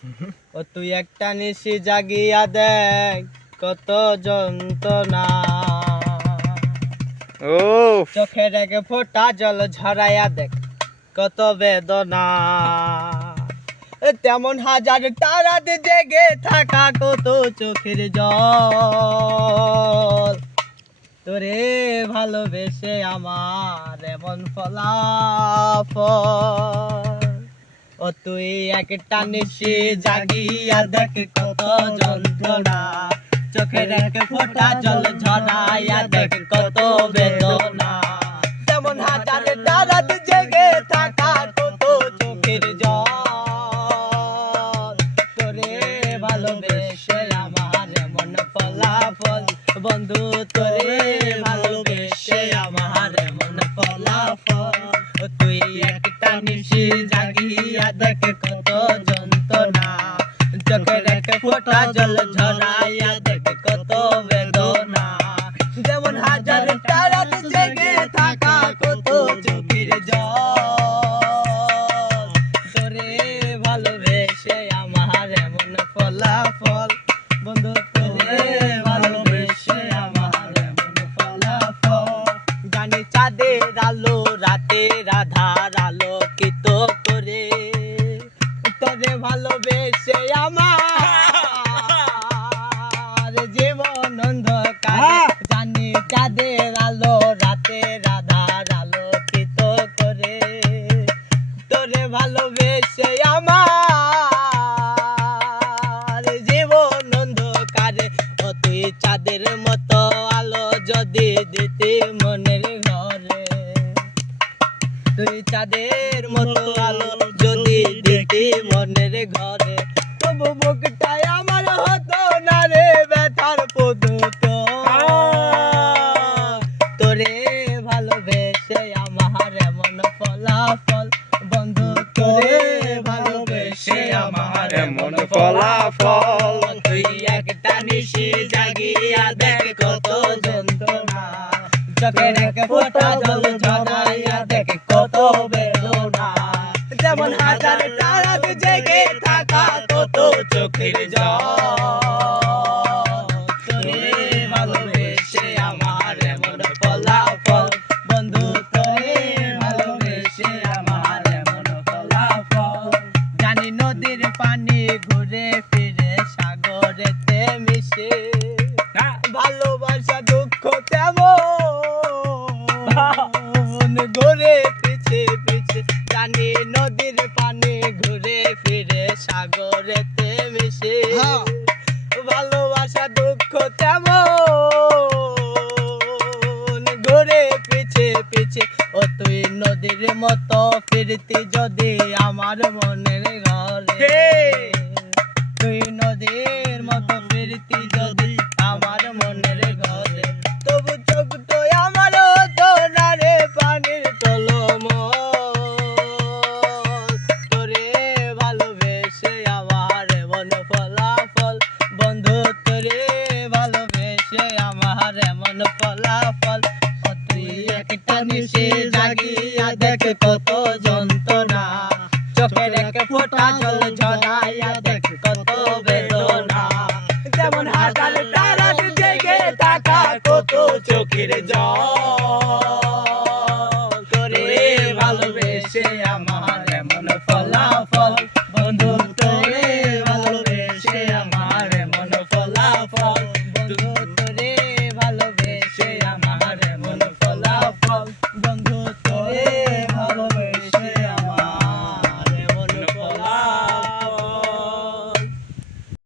ও তুই একটা নিশি জাগিয়া দেখ কত যন্ত্রণা, ও চোখের এক ফোঁটা জল ঝরাইয়া দেখ কত বেদনা। তেমন হাজার তারাতে জেগে থাকা কত চোখের জল, তোরে ভালোবেসে আমার এমন ফলাফল। ও তুই একটা নিশি জাগিয়া দেখ কত যন্ত্রণা, চোখের এক ফোঁটা জল ঝরাইয়া দেখ কত বেদনা। তেমন হাজার তারাতে জেগে থাকা কত চোখের জল, তোরে ভালোবেসে আমার এমন ফলাফল। বন্ধু তোরে ভালোবেসে আমার এমন ফলাফল। ও তুই একটা নিশি জাগিয়া দেখ কত যন্ত্রণা, চোখের এক ফোঁটা জল ঝরাইয়া দেখ কত বেদনা। যেমন হাজার তারাতে জেগে থাকা কত চোখের জল, তোরে ভালোবেসে আমার এমন ফলাফল। বন্ধু তোরে ভালোবেসে আমার এমন ফলাফল। জানি চাঁদের আলো রাতের আধার আলোকিত করে, তোরে ভালোবেসে আমার জীবন অন্ধকারে। জানি চাঁদের আলো রাতের আধার আলোকিত করে, তোরে ভালোবেসে আমার জীবন অন্ধকারে। ও তুই চাঁদের মতো আলো যদি দিতি মনের ঘরে, তুই চাঁদের মতো আলো যদি দিতি মনের ঘরে, তবু বুকটাই আমার হতো না রে ব্যথার পদত। তোরে ভালোবেসে আমার এমন ফলাফল। বন্ধু তোরে ভালোবেসে আমার এমন ফলাফল। তুই একটা নিশি জাগিয়া দেখ কত যন্ত্রণা, চোখের এক ফোঁটা জল ঝরাইয়া দেখ কত বেদনা। যেমন হাজার তারাতে জেগে থাকা কত চোখের জল, তোরে ভালোবেসে আমার এমন ফলাফল। বন্ধু তোরে ভালোবেসে আমার এমন ফলাফল। জানি নদীর পানি ঘুরে ফিরে সাগরেতে মিশে, ভালোবাসা দুঃখ তেমন ঘুরে পিছে পিছে। জানি নদীর পানি ঘুরে ফিরে সাগরেতে মিশে, ভালোবাসা দুঃখ তেমন ঘুরে পিছে পিছে। ও তুই নদীর মতো ফিরতি যদি আমার মনের ঘরে, তুই নদীর মতো ফিরতি যদি আমার মনের ঘরে, তবু চোখ তো আমার হতো না রে পানির টলমল। তোরে ভালোবেসে আমার এমন ফলাফল। বন্ধু তোরে ভালোবেসে আমার এমন ফলাফল। ও তুই একটা নিশি জাগিয়া দেখ কত